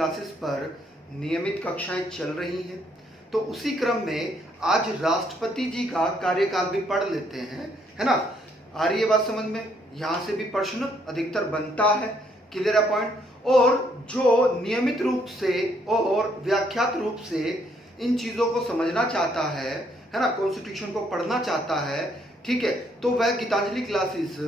Classes पर नियमित कक्षाएं चल रही हैं। तो उसी क्रम में आज राष्ट्रपति जी का कार्यकाल भी पढ़ लेते हैं, है ना। आ रही है बात समझ में? यहाँ से भी प्रश्न अधिकतर बनता है। क्लियर है पॉइंट? और जो नियमित रूप से और व्याख्यात रूप से इन चीजों को समझना चाहता है ना, कॉन्स्टिट्यूशन को पढ़ना चाहता है, ठीक है, तो वह Gitanjali classes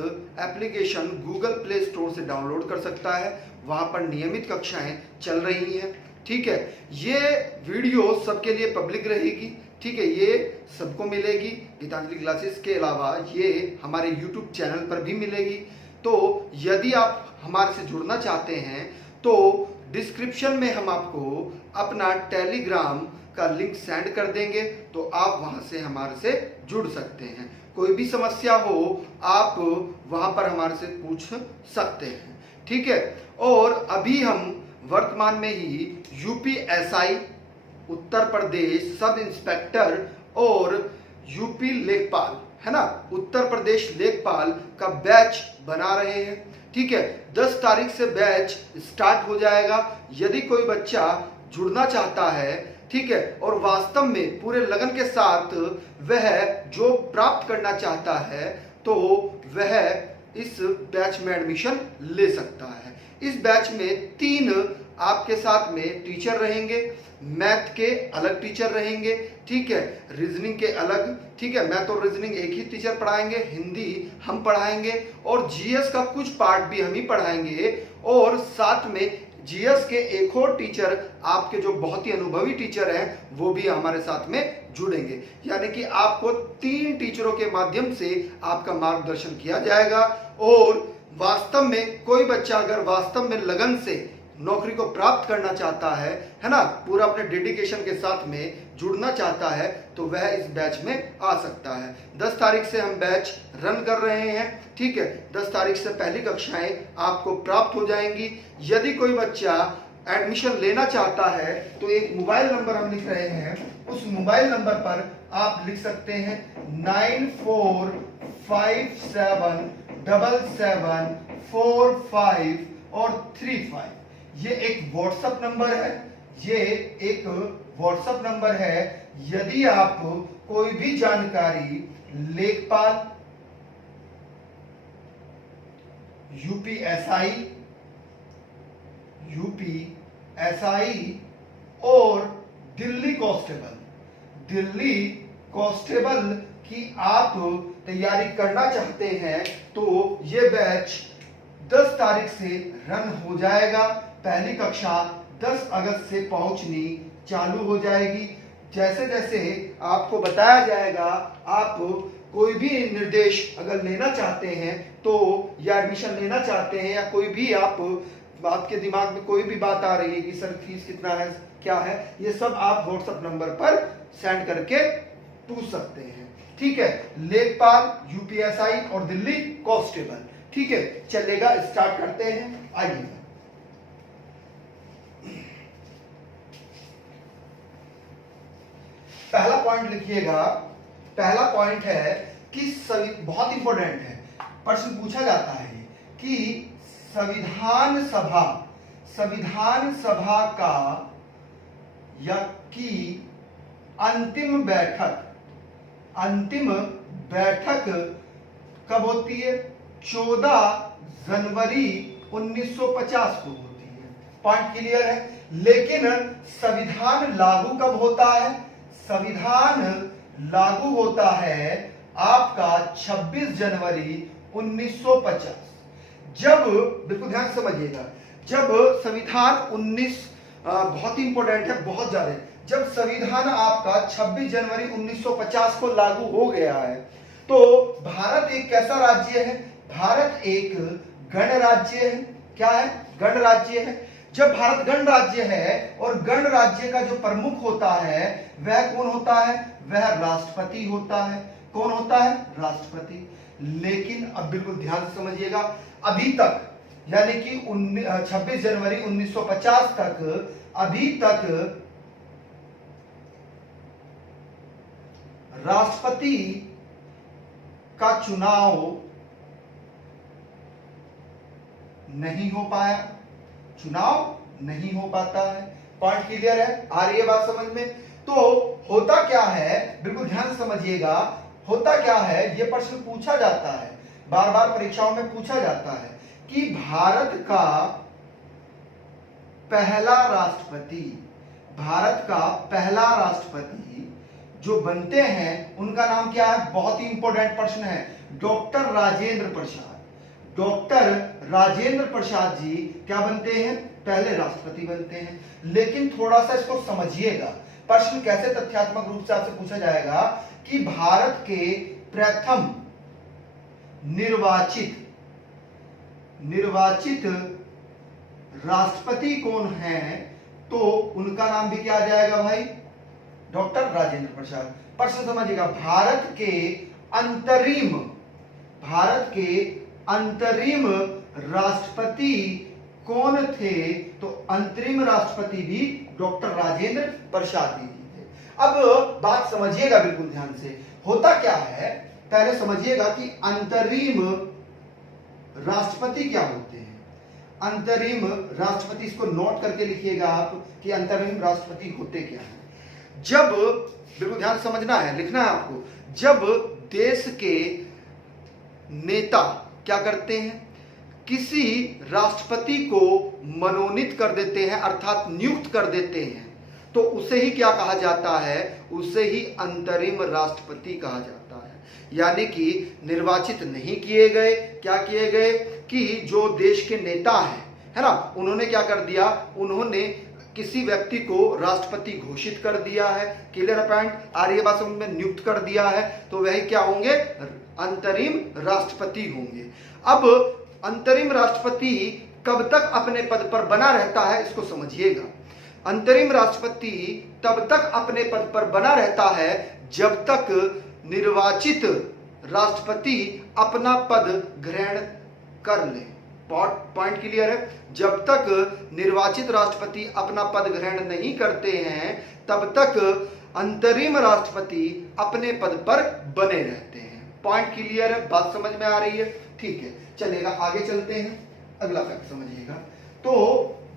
application Google play store से डाउनलोड कर सकता है। वहां पर नियमित कक्षाएं चल रही हैं, ठीक है। ये वीडियो सबके लिए पब्लिक रहेगी, ठीक है, ये सबको मिलेगी। गीतांजलि क्लासेस के अलावा ये हमारे यूट्यूब चैनल पर भी मिलेगी। तो यदि आप हमारे से जुड़ना चाहते हैं तो डिस्क्रिप्शन में हम आपको अपना टेलीग्राम का लिंक सेंड कर देंगे, तो आप वहां से हमारे से जुड़ सकते हैं। कोई भी समस्या हो आप वहां पर हमारे से पूछ सकते हैं, ठीक है। और अभी हम वर्तमान में ही UPSI Uttar Pradesh sub inspector और यूपी लेखपाल, है ना, उत्तर प्रदेश लेखपाल का बैच बना रहे हैं, ठीक है। 10 तारीख से बैच स्टार्ट हो जाएगा। यदि कोई बच्चा जुड़ना चाहता है, ठीक है, और वास्तव में पूरे लगन के साथ वह जो प्राप्त करना चाहता है, तो वह इस बैच में एडमिशन ले सकता है। इस बैच में 3 आपके साथ में टीचर रहेंगे। मैथ के अलग टीचर रहेंगे, ठीक है, रीजनिंग के अलग, ठीक है, मैथ और रीजनिंग एक ही टीचर पढ़ाएंगे, हिंदी हम पढ़ाएंगे और जीएस का कुछ पार्ट भी हम ही पढ़ाएंगे। और साथ में जीएस के एक और टीचर आपके जो बहुत ही अनुभवी टीचर हैं वो भी हमारे साथ में जुड़ेंगे। यानी कि आपको 3 टीचरों के माध्यम से आपका मार्गदर्शन किया जाएगा। और वास्तव में कोई बच्चा अगर वास्तव में लगन से नौकरी को प्राप्त करना चाहता है ना, पूरा अपने डेडिकेशन के साथ में जुड़ना चाहता है, तो वह इस बैच में आ सकता है। 10 तारीख से हम बैच रन कर रहे हैं, ठीक है। 10 तारीख से पहली कक्षाएं आपको प्राप्त हो जाएंगी। यदि कोई बच्चा एडमिशन लेना चाहता है तो एक मोबाइल नंबर हम लिख रहे हैं, उस मोबाइल नंबर पर आप लिख सकते हैं 94577745 और 35। ये एक व्हाट्सएप नंबर है, ये एक व्हाट्सएप नंबर है। यदि आप कोई भी जानकारी लेखपाल, यूपीएसआई और दिल्ली कांस्टेबल की आप तैयारी करना चाहते हैं, तो ये बैच 10 तारीख से रन हो जाएगा। पहली कक्षा 10 अगस्त से पहुंचनी चालू हो जाएगी। जैसे जैसे आपको बताया जाएगा, आप कोई भी निर्देश अगर लेना चाहते हैं तो, या एडमिशन लेना चाहते हैं, या कोई भी आपके दिमाग में कोई भी बात आ रही है कि सर फीस कितना है, क्या है, ये सब आप व्हाट्सएप नंबर पर सेंड करके पूछ सकते हैं, ठीक है। लेखपाल, यूपीएसआई और दिल्ली कांस्टेबल, ठीक है, चलेगा। स्टार्ट करते हैं, आइए। पहला पॉइंट लिखिएगा। पहला पॉइंट है कि बहुत इंपॉर्टेंट है, प्रश्न पूछा जाता है कि संविधान सभा का या की अंतिम बैठक कब होती है? 14 जनवरी 1950 को होती है। पॉइंट क्लियर है। लेकिन संविधान लागू कब होता है? संविधान लागू होता है आपका 26 जनवरी 1950। जब, बिल्कुल ध्यान से समझिएगा, जब संविधान बहुत ही इंपॉर्टेंट है, बहुत ज्यादा, जब संविधान आपका 26 जनवरी 1950 को लागू हो गया है, तो भारत एक कैसा राज्य है? भारत एक गणराज्य है। क्या है? गणराज्य है। जब भारत गणराज्य है और गणराज्य का जो प्रमुख होता है वह कौन होता है? वह राष्ट्रपति होता है। कौन होता है? राष्ट्रपति। लेकिन अब बिल्कुल ध्यान से समझिएगा, अभी तक यानी कि 26 जनवरी 1950 तक, अभी तक राष्ट्रपति का चुनाव नहीं हो पाया। चुनाव नहीं हो पाता है। पॉइंट क्लियर है, आ रही है बात समझ में? तो होता क्या है, बिल्कुल ध्यान से समझिएगा, होता क्या है, ये प्रश्न पूछा जाता है, बार बार परीक्षाओं में पूछा जाता है कि भारत का पहला राष्ट्रपति जो बनते हैं उनका नाम क्या है? बहुत ही इंपॉर्टेंट प्रश्न है, डॉक्टर राजेंद्र प्रसाद। डॉक्टर राजेंद्र प्रसाद जी क्या बनते हैं? पहले राष्ट्रपति बनते हैं। लेकिन थोड़ा सा इसको समझिएगा, प्रश्न कैसे तथ्यात्मक रूप से आपसे पूछा जाएगा कि भारत के प्रथम निर्वाचित राष्ट्रपति कौन हैं? तो उनका नाम भी क्या आ जाएगा भाई? डॉक्टर राजेंद्र प्रसाद। प्रश्न समझिएगा, भारत के अंतरिम राष्ट्रपति कौन थे? तो अंतरिम राष्ट्रपति भी डॉक्टर राजेंद्र प्रसाद जी थे। अब बात समझिएगा बिल्कुल ध्यान से, होता क्या है, पहले समझिएगा कि अंतरिम राष्ट्रपति क्या होते हैं। अंतरिम राष्ट्रपति, इसको नोट करके लिखिएगा आप कि अंतरिम राष्ट्रपति होते क्या हैं। जब, बिल्कुल ध्यान समझना है, लिखना है आपको, जब देश के नेता क्या करते हैं, किसी राष्ट्रपति को मनोनीत कर देते हैं, अर्थात नियुक्त कर देते हैं, तो उसे ही क्या कहा जाता है? उसे ही अंतरिम राष्ट्रपति कहा जाता है। यानी कि निर्वाचित नहीं किए गए, क्या किए गए कि जो देश के नेता है ना, उन्होंने क्या कर दिया, उन्होंने किसी व्यक्ति को राष्ट्रपति घोषित कर दिया है। क्लियर पॉइंट आ रही है बात समझ में? नियुक्त कर दिया है, तो वही क्या होंगे? अंतरिम राष्ट्रपति होंगे। अब अंतरिम राष्ट्रपति कब तक अपने पद पर बना रहता है, इसको समझिएगा। अंतरिम राष्ट्रपति तब तक अपने पद पर बना रहता है जब तक निर्वाचित राष्ट्रपति अपना पद ग्रहण कर ले। पॉइंट क्लियर है? जब तक निर्वाचित राष्ट्रपति अपना पद ग्रहण नहीं करते हैं तब तक अंतरिम राष्ट्रपति अपने पद पर बने रहते हैं। पॉइंट क्लियर है? बात समझ में आ रही है? ठीक है, चलेगा, आगे चलते हैं, अगला फैक्ट समझिएगा। तो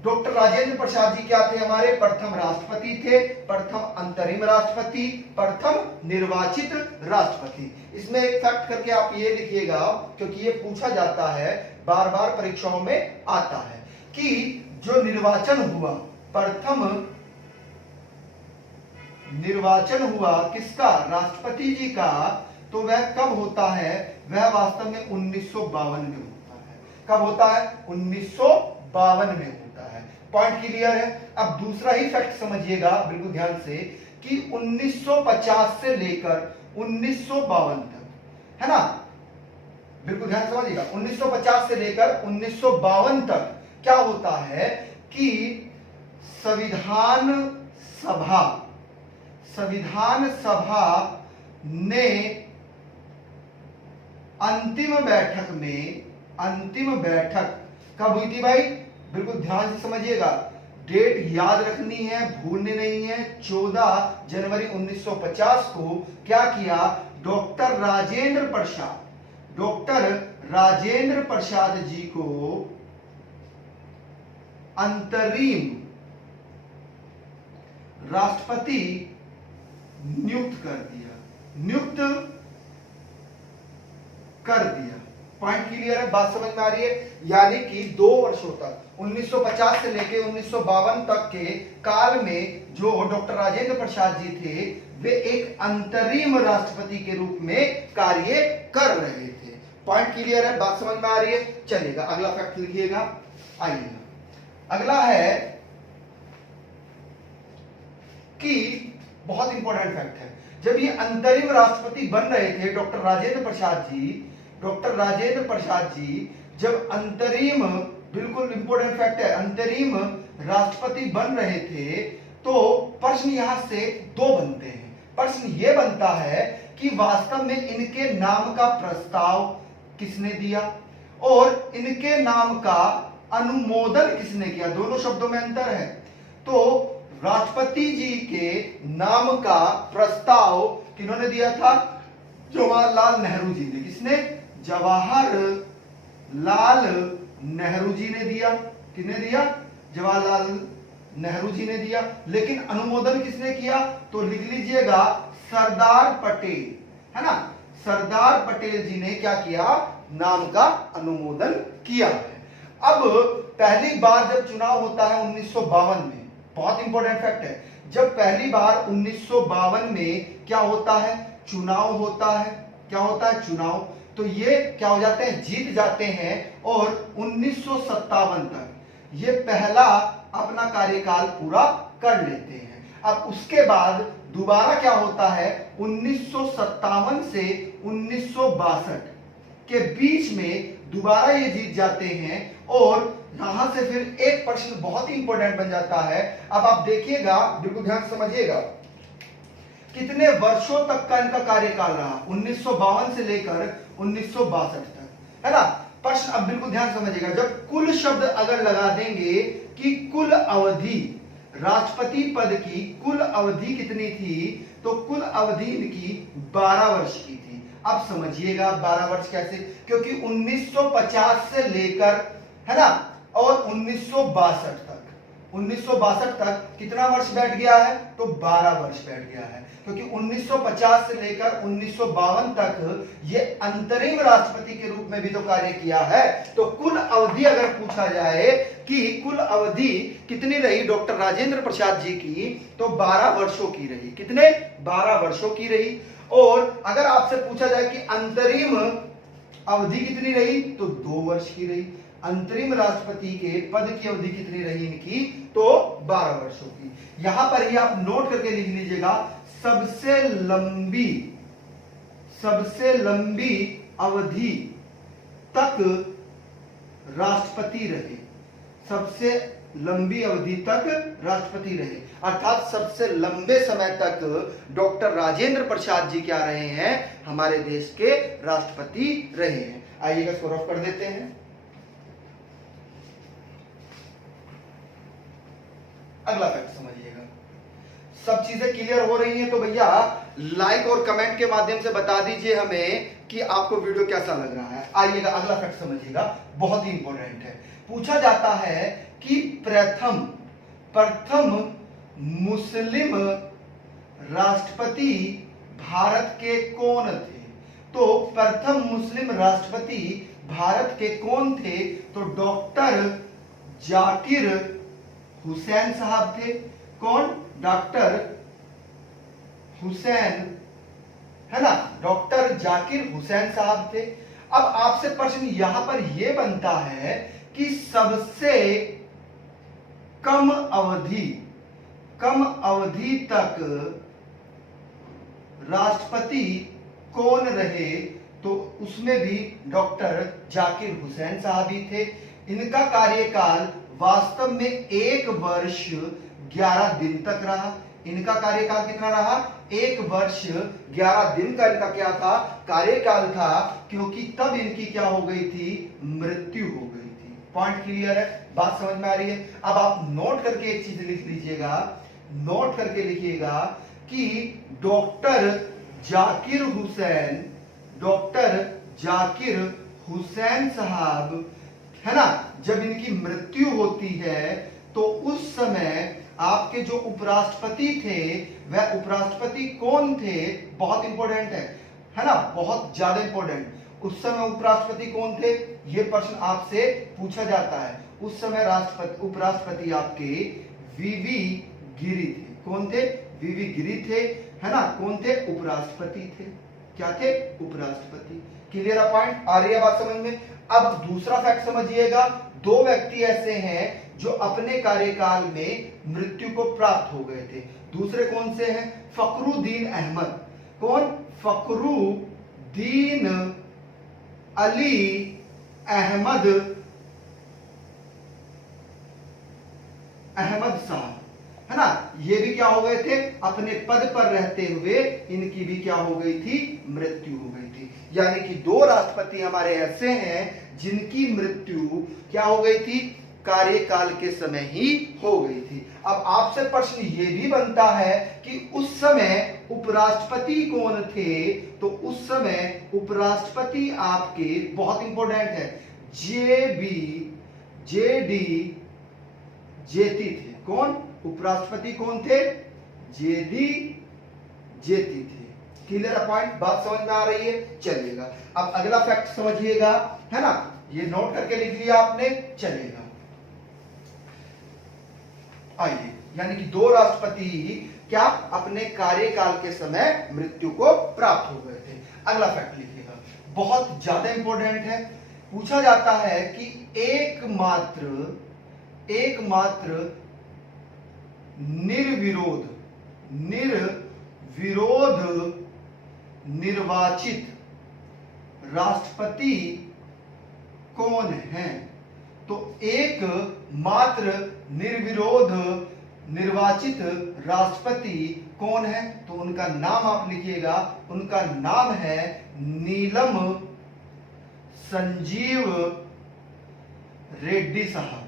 डॉक्टर राजेंद्र प्रसाद जी क्या थे? हमारे प्रथम राष्ट्रपति थे, प्रथम अंतरिम राष्ट्रपति, प्रथम निर्वाचित राष्ट्रपति। इसमें एक फैक्ट करके आप ये लिखिएगा, क्योंकि ये पूछा जाता है, बार बार परीक्षाओं में आता है कि जो निर्वाचन हुआ, प्रथम निर्वाचन हुआ किसका? राष्ट्रपति जी का, तो वह कब होता है? वह वास्तव में 1952 में होता है। कब होता है? 1952 में होता है। पॉइंट क्लियर है? अब दूसरा ही फैक्ट समझिएगा बिल्कुल ध्यान से कि 1950 से लेकर 1952 तक, है ना, बिल्कुल ध्यान समझिएगा, 1950 से लेकर 1952 तक क्या होता है कि संविधान सभा ने अंतिम बैठक कब हुई थी भाई? बिल्कुल ध्यान से समझिएगा, डेट याद रखनी है, भूलनी नहीं है। 14 जनवरी 1950 को क्या किया? डॉक्टर राजेंद्र प्रसाद जी को अंतरिम राष्ट्रपति नियुक्त कर दिया। पॉइंट क्लियर है? बात समझ में आ रही है? यानी कि 2 वर्षों तक 1950 से लेकर 1952 तक के काल में जो डॉक्टर राजेंद्र प्रसाद जी थे वे एक अंतरिम राष्ट्रपति के रूप में कार्य कर रहे थे। पॉइंट क्लियर है? बात समझ में आ रही है? चलेगा, अगला फैक्ट लिखिएगा। आइएगा, अगला है कि बहुत इंपॉर्टेंट फैक्ट है, जब ये अंतरिम राष्ट्रपति बन रहे थे डॉक्टर राजेंद्र प्रसाद जी जब अंतरिम, बिल्कुल इंपॉर्टेंट फैक्ट है, अंतरिम राष्ट्रपति बन रहे थे, तो प्रश्न यहां से 2 बनते हैं। प्रश्न ये बनता है कि वास्तव में इनके नाम का प्रस्ताव किसने दिया और इनके नाम का अनुमोदन किसने किया? दोनों शब्दों में अंतर है। तो राष्ट्रपति जी के नाम का प्रस्ताव किन्होंने दिया था? जवाहरलाल नेहरू जी ने। किसने? जवाहरलाल नेहरू जी ने दिया। किसने दिया? जवाहरलाल नेहरू जी ने दिया, लेकिन अनुमोदन किसने किया? तो लिख लीजिएगा सरदार पटेल, है ना, सरदार पटेल जी ने क्या किया? नाम का अनुमोदन किया है। अब पहली बार जब चुनाव होता है 1952 में, बहुत इंपॉर्टेंट फैक्ट है, जब पहली बार 1952 में क्या होता है? चुनाव होता है। क्या होता है? चुनाव। तो ये क्या हो जाते हैं? जीत जाते हैं, और 1957 तक ये पहला अपना कार्यकाल पूरा कर लेते हैं। अब उसके बाद दोबारा क्या होता है? 1957 से 1962 के बीच में दोबारा ये जीत जाते हैं, और यहां से फिर एक प्रश्न बहुत ही इंपॉर्टेंट बन जाता है। अब आप देखिएगा, बिल्कुल ध्यान से समझिएगा, कितने वर्षों तक का इनका कार्यकाल रहा? 1952 से लेकर 1962 तक, है ना। प्रश्न अब बिल्कुल ध्यान से समझिएगा, जब कुल शब्द अगर लगा देंगे कि कुल अवधि, राष्ट्रपति पद की कुल अवधि कितनी थी, तो कुल अवधि इनकी 12 वर्ष की थी। अब समझिएगा 12 वर्ष कैसे? क्योंकि 1950 से लेकर, है ना, और 1962 तक कितना वर्ष बैठ गया है? तो 12 वर्ष बैठ गया है, क्योंकि 1950 से लेकर 1952 तक ये अंतरिम राष्ट्रपति के रूप में भी तो कार्य किया है। तो कुल अवधि अगर पूछा जाए कि कुल अवधि कितनी रही डॉक्टर राजेंद्र प्रसाद जी की, तो 12 वर्षों की रही। कितने? 12 वर्षों की रही। और अगर आपसे पूछा जाए कि अंतरिम अवधि कितनी रही, तो 2 वर्ष की रही। अंतरिम राष्ट्रपति के पद की अवधि कितनी रही इनकी? तो 12 वर्षों की। यहां पर ही आप नोट करके लिख लीजिएगा, सबसे लंबी अवधि तक राष्ट्रपति रहे, सबसे लंबी अवधि तक राष्ट्रपति रहे, अर्थात सबसे लंबे समय तक डॉक्टर राजेंद्र प्रसाद जी क्या रहे हैं? हमारे देश के राष्ट्रपति रहे हैं। आइएगा इसको रफ कर देते हैं। अगला फैक्ट समझिएगा। सब चीजें क्लियर हो रही हैं तो भैया लाइक और कमेंट के माध्यम से बता दीजिए हमें कि आपको वीडियो कैसा लग रहा है। आइएगा अगला फैक्ट समझिएगा, बहुत ही इंपॉर्टेंट है। पूछा जाता है कि प्रथम मुस्लिम राष्ट्रपति भारत के कौन थे? तो प्रथम मुस्लिम राष्ट्रपति भारत के कौन थे? तो डॉक्टर जाकिर हुसैन साहब थे। कौन? डॉक्टर हुसैन, है ना, डॉक्टर जाकिर हुसैन साहब थे। अब आपसे प्रश्न यहां पर यह बनता है कि सबसे कम अवधि तक राष्ट्रपति कौन रहे? तो उसमें भी डॉक्टर जाकिर हुसैन साहब ही थे। इनका कार्यकाल वास्तव में 1 वर्ष 11 दिन तक रहा। इनका कार्यकाल कितना रहा? 1 वर्ष 11 दिन का इनका क्या था? कार्यकाल था, क्योंकि तब इनकी क्या हो गई थी? मृत्यु हो गई थी। पॉइंट क्लियर है? बात समझ में आ रही है? अब आप नोट करके एक चीज लिख लीजिएगा, नोट करके लिखिएगा कि डॉक्टर जाकिर हुसैन साहब, है ना, जब इनकी मृत्यु होती है तो उस समय आपके जो उपराष्ट्रपति थे वह उपराष्ट्रपति कौन थे? बहुत इंपॉर्टेंट है ना, बहुत ज्यादा इंपॉर्टेंट। उस समय उपराष्ट्रपति कौन थे? यह प्रश्न आपसे पूछा जाता है। उस समय उपराष्ट्रपति आपके वीवी गिरी थे। कौन थे? वीवी गिरी थे, है ना। कौन थे? उपराष्ट्रपति थे। क्या थे? उपराष्ट्रपति। क्लियर है? पॉइंट आ रही है बात समझ में? अब दूसरा फैक्ट समझिएगा। 2 व्यक्ति ऐसे हैं जो अपने कार्यकाल में मृत्यु को प्राप्त हो गए थे। दूसरे कौन से हैं? फखरुद्दीन अहमद। कौन? फखरुद्दीन अली अहमद साहब, है ना। ये भी क्या हो गए थे? अपने पद पर रहते हुए इनकी भी क्या हो गई थी? मृत्यु हो गई थी। यानी कि 2 राष्ट्रपति हमारे ऐसे हैं जिनकी मृत्यु क्या हो गई थी? कार्यकाल के समय ही हो गई थी। अब आपसे प्रश्न ये भी बनता है कि उस समय उपराष्ट्रपति कौन थे? तो उस समय उपराष्ट्रपति आपके बहुत इंपॉर्टेंट है, जेडी जेती थे। कौन? उपराष्ट्रपति कौन थे? जेदी जेती थे। Clear point? बात समझ में आ रही है? चलिएगा अब अगला फैक्ट समझिएगा, है ना, ये नोट करके लिख लिया आपने, चलेगा। आइए, यानी कि 2 राष्ट्रपति क्या अपने कार्यकाल के समय मृत्यु को प्राप्त हो गए थे। अगला फैक्ट लिखिएगा, बहुत ज्यादा इंपॉर्टेंट है। पूछा जाता है कि एकमात्र निर्विरोध निर्वाचित राष्ट्रपति कौन है? तो एकमात्र निर्विरोध निर्वाचित राष्ट्रपति कौन है? तो उनका नाम आप लिखिएगा, उनका नाम है नीलम संजीव रेड्डी साहब।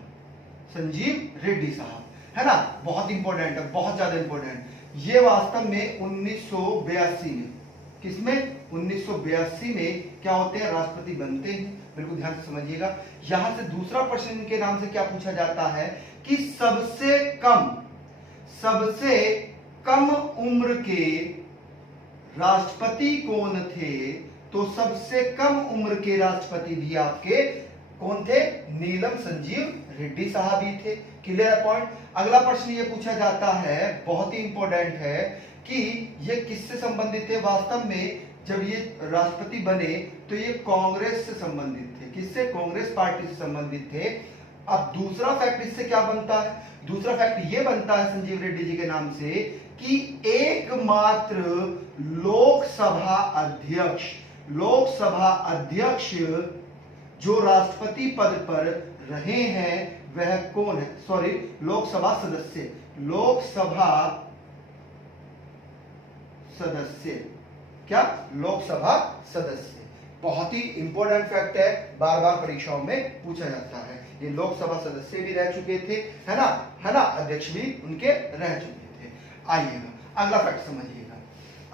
संजीव रेड्डी साहब, है ना, बहुत इंपॉर्टेंट है, बहुत ज्यादा इंपॉर्टेंट। ये वास्तव में 1982 में, किसमें? 1982 में क्या होते हैं? राष्ट्रपति बनते हैं। बिल्कुल ध्यान से समझिएगा। यहां से दूसरा प्रश्न इनके नाम से क्या पूछा जाता है कि सबसे कम उम्र के राष्ट्रपति कौन थे? तो सबसे कम उम्र के राष्ट्रपति भी आपके कौन थे? नीलम संजीव रेड्डी साहब ही थे। Clear point? अगला प्रश्न ये पूछा जाता है, बहुत ही इंपॉर्टेंट है, कि ये किससे संबंधित थे? वास्तव में जब ये राष्ट्रपति बने तो ये कांग्रेस से संबंधित थे। किससे? कांग्रेस पार्टी से संबंधित थे। अब दूसरा फैक्ट इससे क्या बनता है? दूसरा फैक्ट ये बनता है संजीव रेड्डी जी के नाम से कि एकमात्र लोकसभा अध्यक्ष जो राष्ट्रपति पद पर रहे हैं वह कौन है? सॉरी, लोकसभा सदस्य। क्या? लोकसभा सदस्य। बहुत ही इंपॉर्टेंट फैक्ट है, बार बार परीक्षाओं में पूछा जाता है। ये लोकसभा सदस्य भी रह चुके थे, है ना, अध्यक्ष भी उनके रह चुके थे। आइएगा अगला फैक्ट समझिएगा।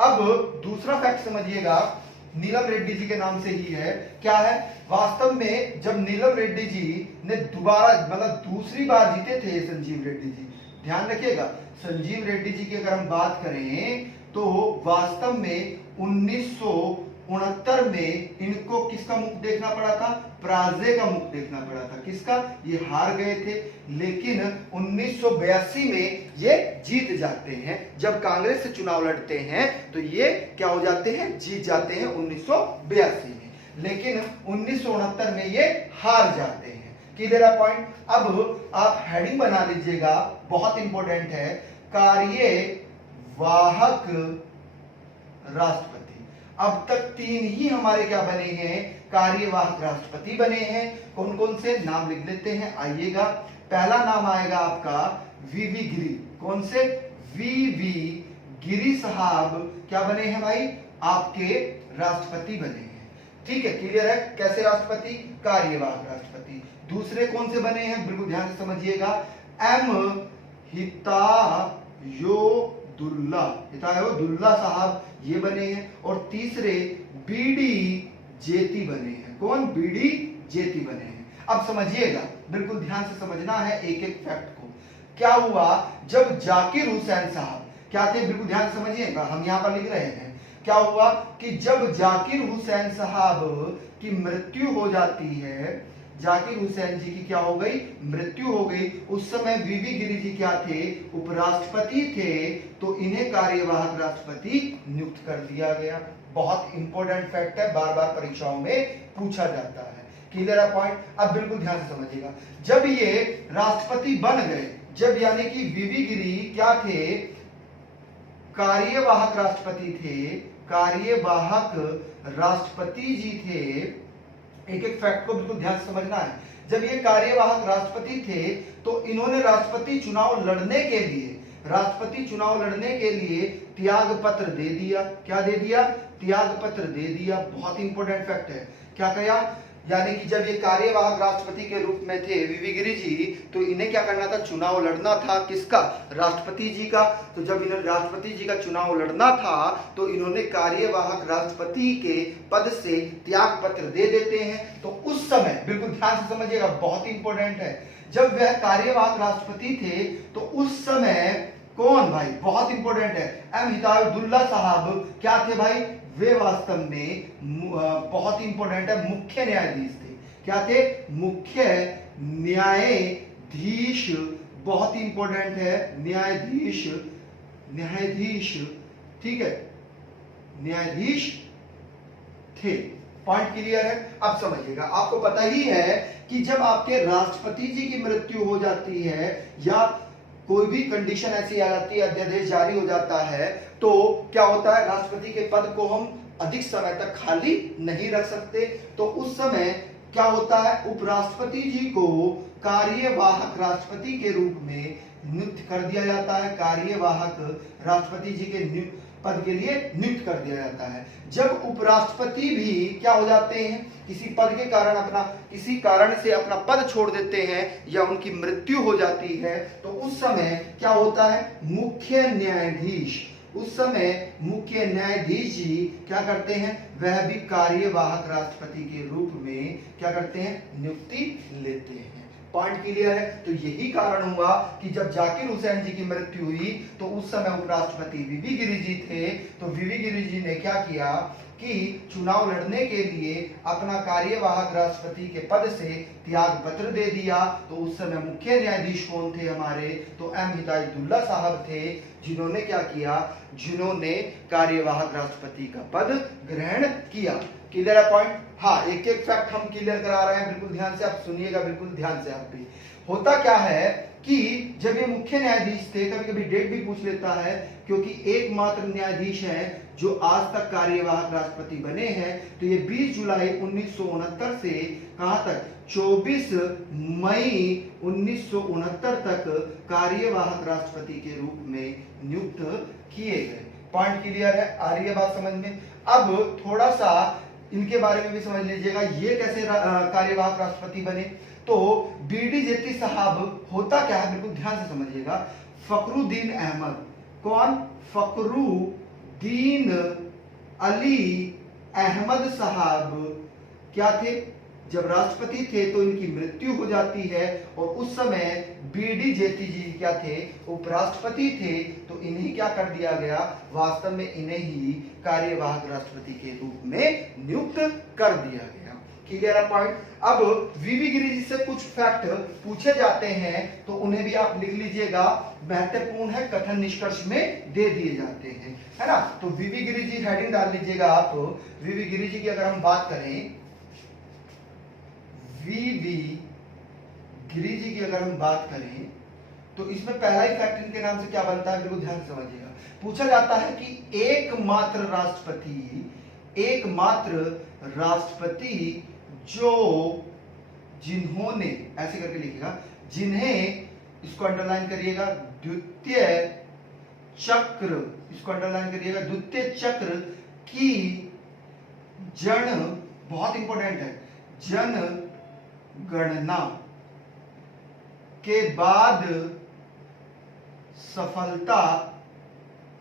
अब दूसरा फैक्ट समझिएगा, नीलम रेड्डी जी के नाम से ही है। क्या है? वास्तव में जब नीलम रेड्डी जी ने दोबारा, मतलब दूसरी बार जीते थे संजीव रेड्डी जी, ध्यान रखिएगा, संजीव रेड्डी जी की अगर हम बात करें तो वास्तव में 1969 में इनको किसका मुख देखना पड़ा था? प्राजे का मुख देखना पड़ा था। किसका? ये हार गए थे, लेकिन 1982 में ये जीत जाते हैं। जब कांग्रेस से चुनाव लड़ते हैं तो ये क्या हो जाते हैं? जीत जाते हैं 1982 में, लेकिन 1969 में ये हार जाते हैं। Clear point? अब आप हेडिंग बना लीजिएगा, बहुत इंपॉर्टेंट है, कार्यवाहक राष्ट्रपति। अब तक 3 ही हमारे क्या बने हैं? कार्यवाहक राष्ट्रपति बने हैं। कौन कौन से? नाम लिख लेते हैं, आइएगा। पहला नाम आएगा आपका वीवी गिरी। कौन से? वीवी गिरी साहब क्या बने हैं भाई? आपके राष्ट्रपति बने हैं। ठीक है, क्लियर है? कैसे राष्ट्रपति? कार्यवाहक राष्ट्रपति। दूसरे कौन से बने हैं? बिल्कुल ध्यान से समझिएगा, एम हितायोदुल्ला साहब ये बने हैं। और तीसरे बीडी जेती बने हैं। कौन? बीडी जेती बने हैं। अब समझिएगा, बिल्कुल ध्यान से समझना है एक एक फैक्ट को। क्या हुआ जब जाकिर हुसैन साहब क्या थे? बिल्कुल ध्यान से समझिएगा, हम यहां पर लिख रहे हैं। क्या हुआ कि जब जाकिर हुसैन साहब की मृत्यु हो जाती है, जाकिर हुसैन जी की क्या हो गई? मृत्यु हो गई। उस समय वीवी गिरी जी क्या थे? उपराष्ट्रपति थे, तो इन्हें कार्यवाहक राष्ट्रपति नियुक्त कर दिया गया। बहुत इंपॉर्टेंट फैक्ट है, बार बार परीक्षाओं में पूछा जाता है। क्लियर है पॉइंट? अब बिल्कुल ध्यान से समझिएगा, जब ये राष्ट्रपति बन गए, जब यानी कि वीवी गिरी क्या थे? कार्यवाहक राष्ट्रपति थे, कार्यवाहक राष्ट्रपति जी थे। एक एक फैक्ट को बिल्कुल ध्यान से समझना है। जब ये कार्यवाहक राष्ट्रपति थे तो इन्होंने राष्ट्रपति चुनाव लड़ने के लिए त्याग पत्र दे दिया। क्या दे दिया? त्याग पत्र दे दिया। बहुत इंपॉर्टेंट फैक्ट है। क्या कहा? यानी कि जब ये कार्यवाहक राष्ट्रपति के रूप में थे वीवी गिरी जी, तो इन्हें क्या करना था? चुनाव लड़ना था। किसका? राष्ट्रपति जी का। तो जब इन्हें राष्ट्रपति जी का चुनाव लड़ना था तो इन्होंने कार्यवाहक राष्ट्रपति के पद से त्याग पत्र दे देते हैं। तो उस समय बिल्कुल ध्यान से समझिएगा, बहुत इंपॉर्टेंट है, जब वह कार्यवाहक राष्ट्रपति थे तो उस समय कौन भाई, बहुत इंपॉर्टेंट है, एम हिदायतुल्लाह साहब क्या थे भाई, वे वास्तव में बहुत इंपॉर्टेंट है, मुख्य न्यायाधीश थे। क्या थे, मुख्य न्यायाधीश, बहुत इंपॉर्टेंट है, न्यायाधीश, न्यायाधीश, ठीक है, न्यायाधीश थे। पॉइंट क्लियर है। अब समझिएगा, आपको पता ही है कि जब आपके राष्ट्रपति जी की मृत्यु हो जाती है या कोई भी कंडीशन ऐसी आ जाती है, अध्यादेश जारी हो जाता है, तो क्या होता है, राष्ट्रपति के पद को हम अधिक समय तक खाली नहीं रख सकते। तो उस समय क्या होता है, उपराष्ट्रपति जी को कार्यवाहक राष्ट्रपति के रूप में नियुक्त कर दिया जाता है, कार्यवाहक राष्ट्रपति जी के पद के लिए नियुक्त कर दिया जाता है। जब उपराष्ट्रपति भी क्या हो जाते हैं, किसी पद के कारण किसी कारण से अपना पद छोड़ देते हैं या उनकी मृत्यु हो जाती है, तो उस समय क्या होता है, मुख्य न्यायाधीश, उस समय मुख्य न्यायाधीश जी क्या करते हैं, वह भी कार्यवाहक राष्ट्रपति के रूप में क्या करते हैं, नियुक्ति लेते हैं। पॉइंट क्लियर है। तो यही कारण हुआ कि जब जाकिर हुसैन जी की मृत्यु हुई तो उस समय उपराष्ट्रपति वीवी गिरि जी थे। तो वीवी गिरि जी ने क्या किया कि चुनाव लड़ने के लिए अपना कार्यवाहक राष्ट्रपति के पद से त्याग पत्र दे दिया। तो उस समय मुख्य न्यायाधीश कौन थे हमारे, तो एम हिदायतुल्लाह साहब थे, जिन्होंने क्या किया, जिन्होंने कार्यवाहक राष्ट्रपति का पद ग्रहण किया। क्लियर है पॉइंट। हाँ, एक एक फैक्ट हम क्लियर करा रहे हैं, बिल्कुल ध्यान से आप सुनिएगा, बिल्कुल ध्यान से आप भी। होता क्या है कि जब ये मुख्य न्यायाधीश थे, कभी कभी डेट भी पूछ लेता है, क्योंकि एकमात्र न्यायाधीश हैं जो आज तक कार्यवाहक राष्ट्रपति बने हैं। तो ये 20 जुलाई 1969 से कहां तक, 24 मई 1969 तक कार्यवाहक राष्ट्रपति के रूप में नियुक्त किए गए। पॉइंट क्लियर है, आ रही है बात समझ में। अब थोड़ा सा इनके बारे में भी समझ लीजिएगा, ये कैसे कार्यवाहक राष्ट्रपति बने। तो बीडी जेती साहब, होता क्या है, बिल्कुल ध्यान से समझिएगा, फखरुद्दीन अहमद, कौन, फखरुद्दीन अली अहमद साहब क्या थे, जब राष्ट्रपति थे तो इनकी मृत्यु हो जाती है और उस समय बीडी जेती जी क्या थे, उपराष्ट्रपति थे। तो इन्हें क्या कर दिया गया, वास्तव में इन्हें ही कार्यवाहक राष्ट्रपति के रूप में नियुक्त कर दिया गया। क्लियर है पॉइंट। अब वीवी गिरि जी से कुछ फैक्ट पूछे जाते हैं तो उन्हें भी आप लिख लीजिएगा, महत्वपूर्ण है, कथन निष्कर्ष में दे दिए जाते हैं, है ना। तो वीवी गिरि जी हेडिंग डाल लीजिएगा आप। वीवी गिरि जी की अगर हम बात करें, वीवी गिरि जी की अगर हम बात करें तो इसमें पहला ही फैक्ट इनके नाम से क्या बनता है, बिल्कुल ध्यान से समझिएगा। पूछा जाता है कि एकमात्र राष्ट्रपति जो, जिन्होंने, ऐसे करके लिखिएगा, जिन्हें, इसको अंडरलाइन करिएगा, द्वितीय चक्र, इसको अंडरलाइन करिएगा, द्वितीय चक्र की बहुत इंपॉर्टेंट है, जनगणना के बाद सफलता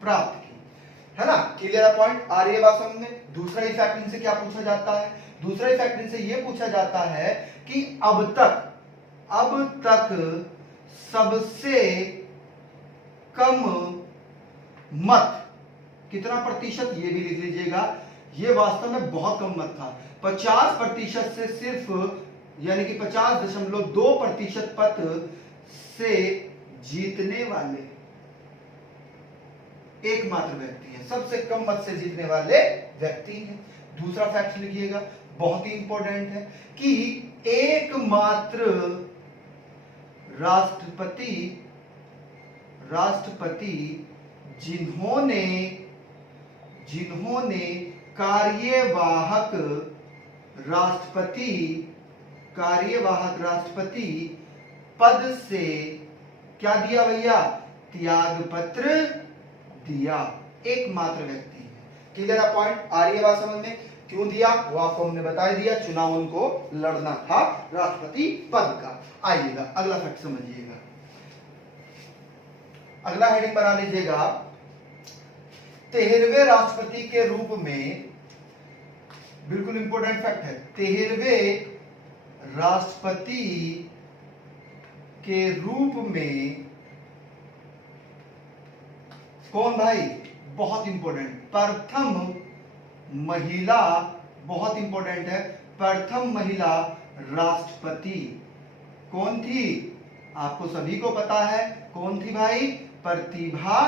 प्राप्त की, है ना। क्लियर पॉइंट, आ रही है बात समझ में। दूसरा ही फैक्ट इनसे क्या पूछा जाता है, दूसरा ही फैक्ट इनसे यह पूछा जाता है कि अब तक सबसे कम मत कितना प्रतिशत, ये भी लिख लीजिएगा, ये वास्तव में बहुत कम मत था, 50% से सिर्फ, यानी कि 50.2% पद से जीतने वाले एकमात्र व्यक्ति हैं, सबसे कम मत से जीतने वाले व्यक्ति हैं। दूसरा फैक्ट लिखिएगा, बहुत ही इंपॉर्टेंट है, कि एकमात्र राष्ट्रपति जिन्होंने कार्यवाहक राष्ट्रपति पद से क्या दिया भैया, त्याग पत्र दिया, एकमात्र व्यक्ति है। क्लियर पॉइंट, आ रही है बात समझ में। क्यों दिया वो आपको हमने बता दिया, चुनाव उनको लड़ना था राष्ट्रपति पद का। आइएगा अगला फैक्ट समझिएगा, अगला हेडिंग बना लीजिएगा, 13वें राष्ट्रपति के रूप में, बिल्कुल इंपॉर्टेंट फैक्ट है, 13वें राष्ट्रपति के रूप में कौन भाई, बहुत इंपॉर्टेंट, प्रथम महिला, बहुत इंपॉर्टेंट है, प्रथम महिला राष्ट्रपति कौन थी, आपको सभी को पता है कौन थी भाई, प्रतिभा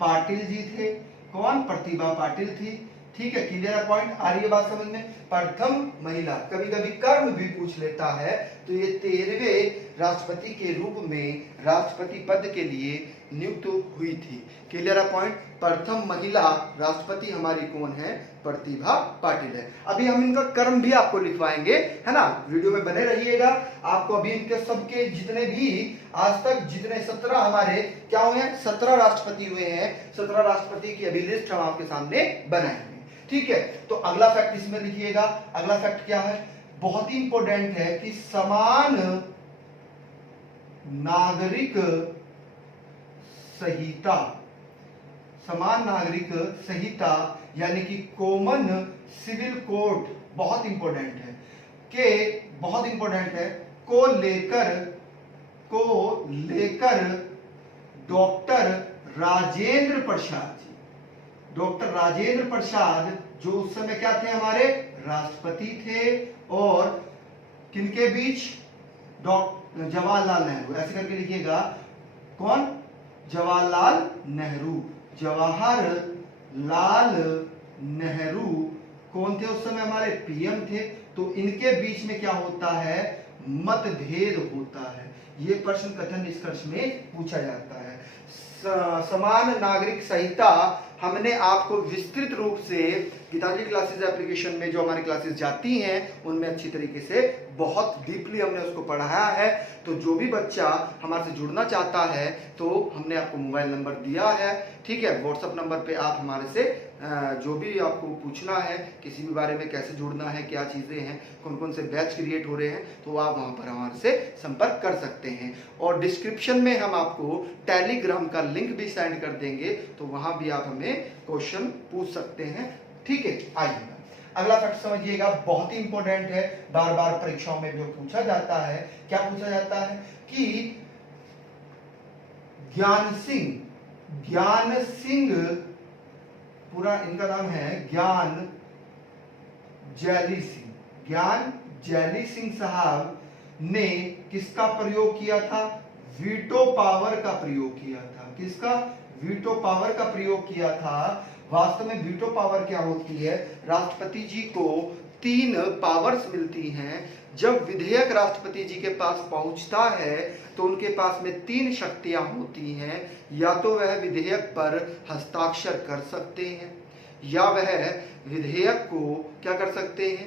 पाटिल जी थे। कौन, प्रतिभा पाटिल थी। ठीक है, क्लियर है पॉइंट, आ रही है बात समझ में। प्रथम महिला, कभी कभी कर्म भी पूछ लेता है, तो ये 13वें राष्ट्रपति के रूप में राष्ट्रपति पद के लिए नियुक्त हुई थी। क्लियर है पॉइंट, प्रथम महिला राष्ट्रपति हमारी कौन है, प्रतिभा पाटिल है। अभी हम इनका कर्म भी आपको लिखवाएंगे, है ना, वीडियो में बने रहिएगा। आपको अभी इनके सबके जितने भी आज तक जितने 17 हमारे क्या हुए हैं, 17 राष्ट्रपति हुए हैं, 17 राष्ट्रपति की अभी लिस्ट हम आपके सामने बनाएंगे। ठीक है, तो अगला फैक्ट इसमें लिखिएगा। अगला फैक्ट क्या है, बहुत ही इंपॉर्टेंट है कि समान नागरिक संहिता, समान नागरिक संहिता यानी कि कॉमन सिविल कोड, बहुत इंपॉर्टेंट है, के बहुत इंपॉर्टेंट है, को लेकर डॉक्टर राजेंद्र प्रसाद जी, डॉक्टर राजेंद्र प्रसाद जो उस समय क्या थे, हमारे राष्ट्रपति थे, और किनके बीच, डॉक्टर जवाहरलाल नेहरू, ऐसे करके लिखिएगा, कौन, जवाहरलाल नेहरू, जवाहरलाल नेहरू कौन थे उस समय, हमारे पीएम थे। तो इनके बीच में क्या होता है, मतभेद होता है, ये प्रश्न कथन निष्कर्ष में पूछा जाता है। समान नागरिक संहिता हमने आपको विस्तृत रूप से गीतांजलि क्लासेस एप्लीकेशन में जो हमारी क्लासेस जाती हैं उनमें अच्छी तरीके से बहुत डीपली हमने उसको पढ़ाया है। तो जो भी बच्चा हमारे से जुड़ना चाहता है तो हमने आपको मोबाइल नंबर दिया है, ठीक है, व्हाट्सएप नंबर पे आप हमारे से जो भी आपको पूछना है किसी भी बारे में, कैसे जुड़ना है, क्या चीज़ें हैं, कौन कौन से बैच क्रिएट हो रहे हैं, तो आप वहाँ पर हमारे से संपर्क कर सकते हैं। और डिस्क्रिप्शन में हम आपको टेलीग्राम का लिंक भी सेंड कर देंगे, तो वहाँ भी आप हमें क्वेश्चन पूछ सकते हैं। ठीक है, आइए अगला फैक्ट समझिएगा, बहुत ही इंपॉर्टेंट है, बार बार परीक्षाओं में जो पूछा जाता है, क्या पूछा जाता है कि ज्ञान सिंह, पूरा इनका नाम है ज्ञान जैली सिंह साहब ने किसका प्रयोग किया था, वीटो पावर का प्रयोग किया था। किसका, वीटो पावर का प्रयोग किया था। वास्तव में वीटो पावर क्या होती है, राष्ट्रपति जी को 3 पावर्स मिलती हैं। जब विधेयक राष्ट्रपति जी के पास पहुंचता है तो उनके पास में 3 शक्तियां होती हैं, या तो वह विधेयक पर हस्ताक्षर कर सकते हैं, या वह विधेयक को क्या कर सकते हैं,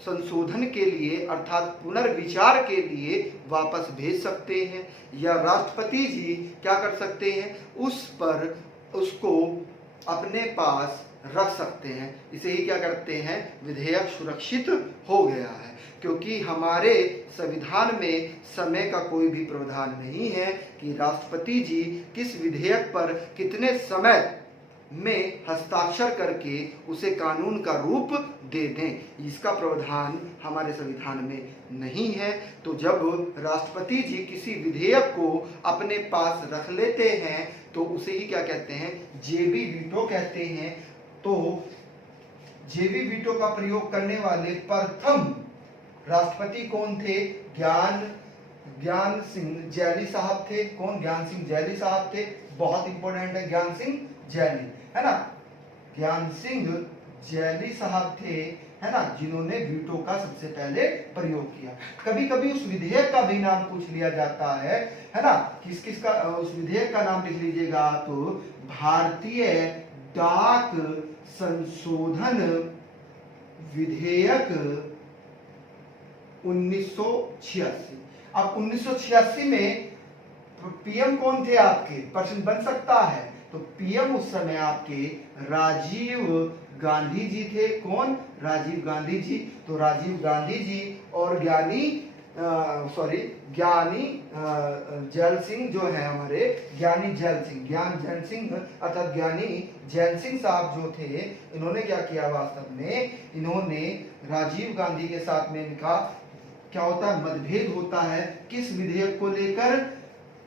संशोधन के लिए अर्थात पुनर्विचार के लिए वापस भेज सकते हैं, या राष्ट्रपति जी क्या कर सकते हैं, उसको अपने पास रख सकते हैं। इसे ही क्या करते हैं, विधेयक सुरक्षित हो गया है, क्योंकि हमारे संविधान में समय का कोई भी प्रावधान नहीं है कि राष्ट्रपति जी किस विधेयक पर कितने समय में हस्ताक्षर करके उसे कानून का रूप दे दें, इसका प्रावधान हमारे संविधान में नहीं है। तो जब राष्ट्रपति जी किसी विधेयक को अपने पास रख लेते हैं तो उसे ही क्या कहते हैं, जेबी वीटो कहते हैं। तो जेबी वीटो का प्रयोग करने वाले प्रथम राष्ट्रपति कौन थे, ज्ञान सिंह जैली साहब थे। कौन, ज्ञान सिंह जैली साहब थे, बहुत इंपॉर्टेंट है, ज्ञान सिंह जैली, है ना, ज्ञान सिंह जैली साहब थे, है ना, जिन्होंने वीटो का सबसे पहले प्रयोग किया। कभी कभी उस विधेयक का भी नाम पूछ लिया जाता है ना, किस किस का, उस विधेयक का नाम लिख लीजिएगा आप, भारतीय डाक संशोधन विधेयक 1986। अब 1986 में पीएम कौन थे आपके, प्रश्न बन सकता है। तो पीएम उस समय आपके राजीव गांधी जी थे। कौन, राजीव गांधी जी। तो राजीव गांधी जी और ज्ञानी जैल सिंह जो है हमारे, ज्ञान जैल सिंह अर्थात ज्ञानी जैल सिंह साहब जो थे, इन्होंने क्या किया, वास्तव में इन्होंने राजीव गांधी के साथ में इनका क्या होता है, मतभेद होता है। किस विधेयक को लेकर?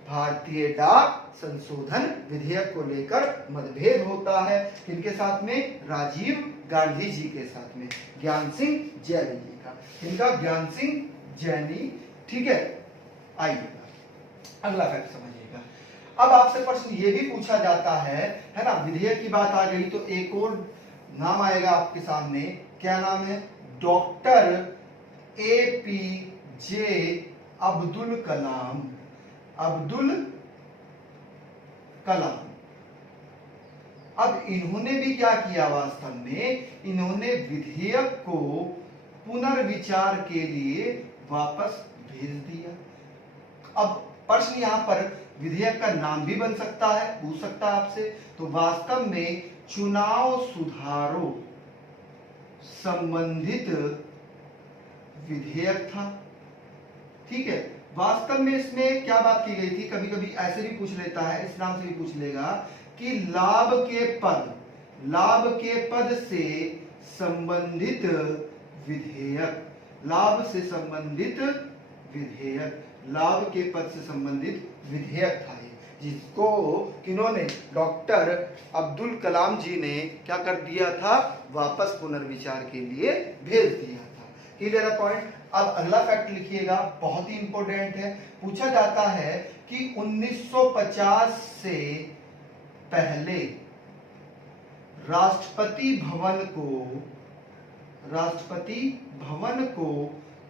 भारतीय डाक संशोधन विधेयक को लेकर मतभेद होता है। किनके साथ में? राजीव गांधी जी के साथ में, ज्ञान सिंह जैनी जी का। इनका ज्ञान सिंह जैनी, ठीक है। आइएगा अगला फैक्ट समझिएगा। अब आपसे प्रश्न ये भी पूछा जाता है ना, विधेयक की बात आ गई तो एक और नाम आएगा आपके सामने। क्या नाम है? Doctor APJ Abdul Kalam. अब्दुल कलाम। अब इन्होंने भी क्या किया? वास्तव में इन्होंने विधेयक को पुनर्विचार के लिए वापस भेज दिया। अब प्रश्न यहां पर विधेयक का नाम भी बन सकता है, पूछ सकता है आपसे। तो वास्तव में चुनाव सुधारों संबंधित विधेयक था, ठीक है। वास्तव में इसमें क्या बात की गई थी? कभी कभी ऐसे भी पूछ लेता है, इस नाम से भी पूछ लेगा कि लाभ के पद से संबंधित विधेयक। लाभ से संबंधित विधेयक, लाभ के पद से संबंधित विधेयक था, जिसको किन्होंने? डॉक्टर अब्दुल कलाम जी ने क्या कर दिया था? वापस पुनर्विचार के लिए भेज दिया था। क्लियर है पॉइंट? अब अगला फैक्ट लिखिएगा, बहुत ही इंपॉर्टेंट है। पूछा जाता है कि 1950 से पहले राष्ट्रपति भवन को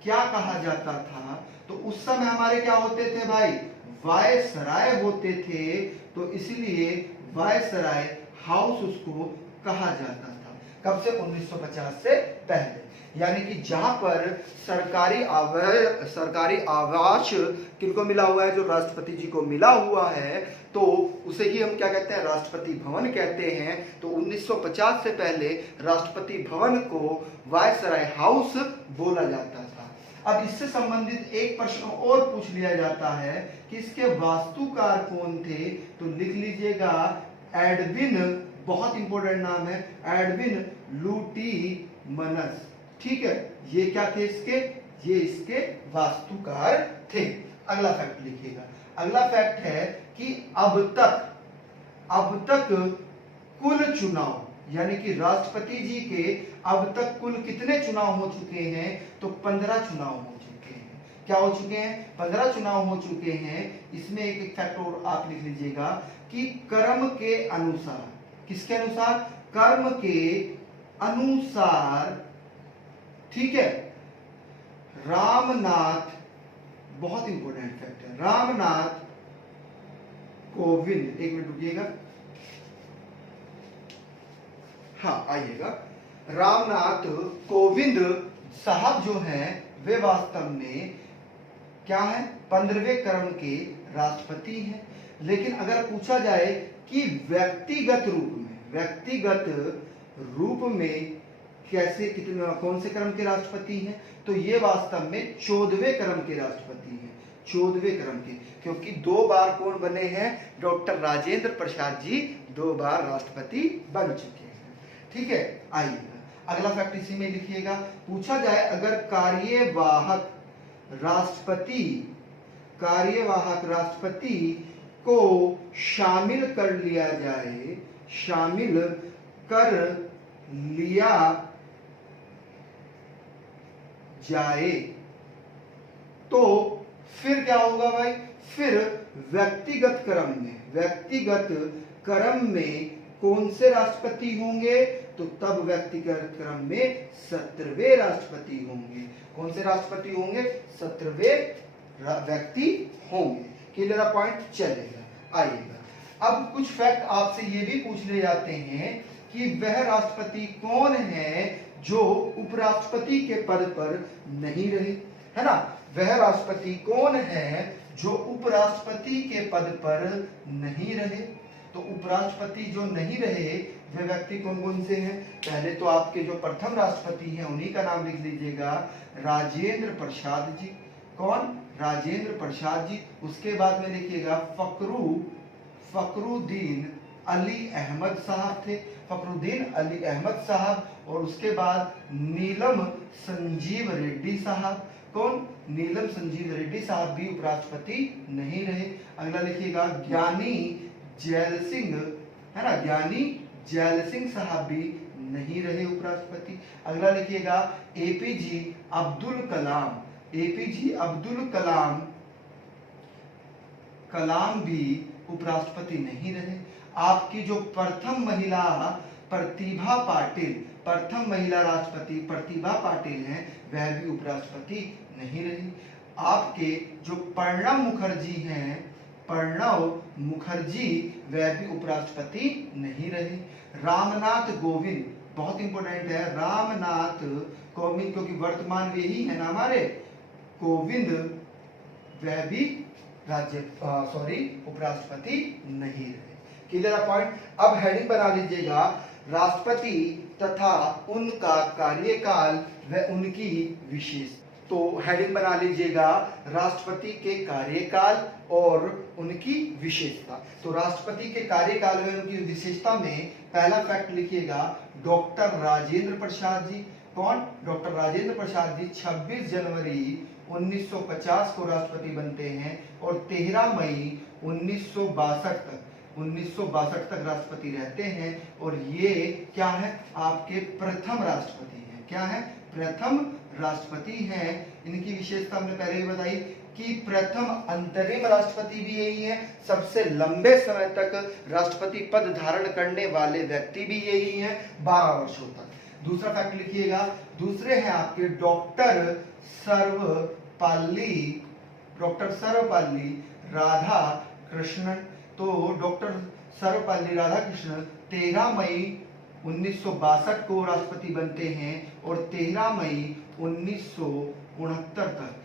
क्या कहा जाता था? तो उस समय हमारे क्या होते थे भाई? वायसराय होते थे, तो इसलिए वायसराय हाउस उसको कहा जाता था। कब से? 1950 से पहले। यानी कि जहां पर सरकारी आवास किनको मिला हुआ है? जो राष्ट्रपति जी को मिला हुआ है, तो उसे ही हम क्या कहते हैं? राष्ट्रपति भवन कहते हैं। तो 1950 से पहले राष्ट्रपति भवन को वायसराय हाउस बोला जाता था। अब इससे संबंधित एक प्रश्न और पूछ लिया जाता है कि इसके वास्तुकार कौन थे? तो लिख लीजिएगा एडविन, बहुत इंपॉर्टेंट नाम है, एडविन लुटियनस, ठीक है। ये क्या थे इसके? ये इसके वास्तुकार थे। अगला फैक्ट लिखिएगा। अगला फैक्ट है कि अब तक कुल चुनाव, यानी कि राष्ट्रपति जी के अब तक कुल कितने चुनाव हो चुके हैं? तो 15 चुनाव हो चुके हैं। क्या हो चुके हैं? 15 चुनाव हो चुके हैं। इसमें एक फैक्ट और आप लिख लीजिएगा कि कर्म के अनुसार, किसके अनुसार? कर्म के अनुसार, ठीक है। रामनाथ, बहुत इंपॉर्टेंट फैक्ट है, रामनाथ कोविंद, एक मिनट रुकिएगा, हाँ आइएगा। रामनाथ कोविंद साहब जो हैं वे वास्तव में क्या है? 15वें क्रम के राष्ट्रपति हैं। लेकिन अगर पूछा जाए कि व्यक्तिगत रूप में कैसे, कितने, कौन से क्रम के राष्ट्रपति हैं? तो ये वास्तव में 14वें क्रम के राष्ट्रपति हैं, 14वें क्रम के। क्योंकि 2 बार कौन बने हैं? डॉक्टर राजेंद्र प्रसाद जी 2 बार राष्ट्रपति बन चुके हैं, ठीक है। आइएगा अगला फैक्ट इसी में लिखिएगा। पूछा जाए अगर कार्यवाहक राष्ट्रपति को शामिल कर लिया जाए तो फिर क्या होगा भाई? फिर व्यक्तिगत क्रम में कौन से राष्ट्रपति होंगे? तो तब व्यक्तिगत क्रम में 17वें राष्ट्रपति होंगे। कौन से राष्ट्रपति होंगे? 17वें व्यक्ति होंगे। Clear point? चलेगा। आइएगा अब कुछ फैक्ट आपसे ये भी पूछ ले जाते हैं कि वह राष्ट्रपति कौन है जो उपराष्ट्रपति के पद पर नहीं रहे, है ना। वह राष्ट्रपति कौन है जो उपराष्ट्रपति के पद पर नहीं रहे? तो उपराष्ट्रपति जो नहीं रहे वे व्यक्ति कौन कौन से हैं? पहले तो आपके जो प्रथम राष्ट्रपति हैं उन्हीं का नाम लिख लीजिएगा, राजेंद्र प्रसाद जी। कौन? राजेंद्र प्रसाद जी। उसके बाद में लिखिएगा फखरुद्दीन अली अहमद साहब थे, फखरुद्दीन अली अहमद साहब। और उसके बाद नीलम संजीव रेड्डी साहब। कौन? नीलम संजीव रेड्डी साहब भी उपराष्ट्रपति नहीं रहे। अगला लिखिएगा ज्ञानी जैल सिंह, है ना, ज्ञानी जैल सिंह साहब भी नहीं रहे उपराष्ट्रपति। अगला लिखिएगा एपीजे अब्दुल कलाम, एपीजे अब्दुल कलाम भी उपराष्ट्रपति नहीं रहे। आपकी जो प्रथम महिला प्रतिभा पाटिल, प्रथम महिला राष्ट्रपति प्रतिभा पाटिल हैं, वह भी उपराष्ट्रपति नहीं रही। आपके जो प्रणब मुखर्जी हैं, प्रणब मुखर्जी, वह भी उपराष्ट्रपति नहीं रहे। रामनाथ कोविंद, बहुत इंपॉर्टेंट है, रामनाथ कोविंद, क्योंकि वर्तमान वे ही है ना हमारे, कोविंद, वह भी उपराष्ट्रपति नहीं रहे। Clear point. अब हेडिंग बना लीजिएगा राष्ट्रपति तथा उनका कार्यकाल व उनकी विशेष। तो हेडिंग बना लीजिएगा राष्ट्रपति के कार्यकाल और उनकी विशेषता। तो राष्ट्रपति के कार्यकाल में उनकी विशेषता में पहला फैक्ट लिखिएगा डॉक्टर राजेंद्र प्रसाद जी। कौन? डॉक्टर राजेंद्र प्रसाद जी 26 जनवरी 1950 को राष्ट्रपति बनते हैं और 13 मई 1962 तक राष्ट्रपति रहते हैं। और ये क्या है? आपके प्रथम राष्ट्रपति हैं। क्या है? प्रथम राष्ट्रपति हैं। इनकी विशेषता हमने पहले भी बताई कि प्रथम अंतरिम राष्ट्रपति भी यही है, सबसे लंबे समय तक राष्ट्रपति पद धारण करने वाले व्यक्ति भी यही हैं, 12 वर्षों तक। दूसरा फैक्ट लिखिएगा, दूसरे हैं आपके डॉक्टर सर्वपल्ली राधाकृष्णन। तो डॉक्टर सर्वपल्ली राधाकृष्णन 13 मई 1962 को राष्ट्रपति बनते हैं और 13 मई 1967 तक